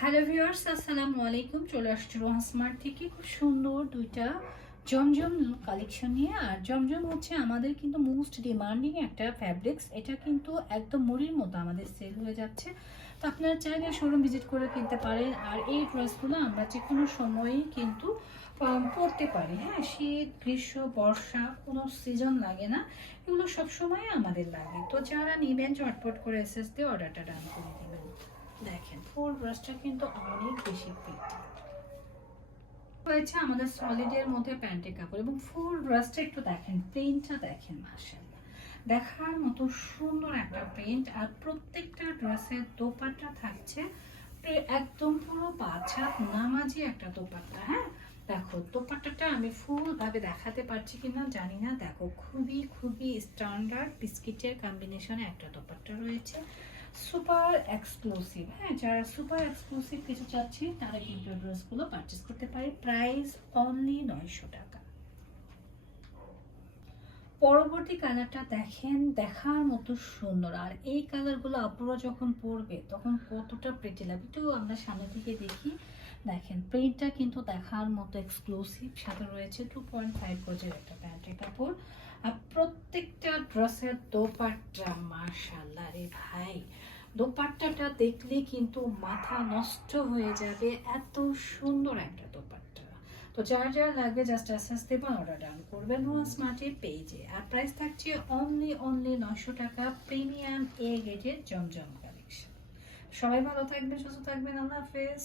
Hello viewers, আসসালামু আলাইকুম। চলে আসছি রোহান স্মার্ট থেকে খুব সুন্দর দুইটা জমজম কালেকশন নিয়ে। আর জমজম হচ্ছে আমাদের কিন্তু মোস্ট ডিমান্ডিং একটা ফ্যাব্রিক্স। এটা কিন্তু একদম মুড়ির মতো আমাদের সেল হয়ে যাচ্ছে, তো আপনারা চাইলে শোরুম ভিজিট করে কিনতে পারেন। আর এই ড্রেসগুলো আমরা যে কোনো সময়ই কিন্তু পরতে পারি। হ্যাঁ, শীত, গ্রীষ্ম, বর্ষা কোনো সিজন লাগে না, এগুলো সবসময় আমাদের লাগে। তো যারা নেবেন ঝটপট করে এসএস দিয়ে অর্ডারটা ডান করে দেবেন। দেখেন ফুল ব্রাশটা কিন্তু অনেক বেশি ফিট হয়েছে আমাদের সলিডের মধ্যে প্যান্টের কাপড়, এবং ফুল ব্রাশটা একটু দেখেন, প্রিন্টটা দেখেন, মাশাআল্লাহ দেখার মতো সুন্দর একটা প্রিন্ট। আর প্রত্যেকটা ড্রেসের দোপাট্টা থাকছে একদম পুরো 5 হাত নামাজি একটা দোপাট্টা। হ্যাঁ, দেখো দোপাট্টাটা আমি ফুল ভাবে দেখাতে পারছি কিনা জানি না। দেখো খুবই খুবই স্ট্যান্ডার্ড বিস্কিটের কম্বিনেশনে একটা দোপাট্টা রয়েছে, সুপার এক্সক্লুসিভ। হ্যাঁ, যারা সুপার এক্সক্লুসিভ কিছু চাচ্ছি তারা কিন্তু ড্রেসগুলো পারচেস করতে পারে। প্রাইস অনলি 900 টাকা। পরবর্তী কালারটা দেখেন, দেখার মতো সুন্দর। আর এই কালারগুলো আপনারা যখন পরবে তখন কতটা প্রিটি লাগবে, একটু আমরা সামনে থেকে দেখি। দেখেন প্রিন্টটা কিন্তু দেখার মতো এক্সক্লুসিভ, সাথে রয়েছে 2.5 গজের একটা প্যান্টের কাপড়। আর প্রত্যেকটা ড্রেসের দোপাট্টা মাশাআল্লাহ রে ভাই, দোপাট্টাটা দেখলে কিন্তু মাথা নষ্ট হয়ে যাবে, এত সুন্দর একটা দোপাট্টা। তো যার যার লাগবে জাস্ট এসএস দেবেন, অর্ডার ডান করবেন স্মার্টের পেজে। আর প্রাইস থাকছে অনলি 900 টাকা। প্রিমিয়াম এ গ্রেডের জমজম কালেকশন। সবাই ভালো থাকবেন, সুস্থ থাকবেন, আল্লাহ হাফেজ।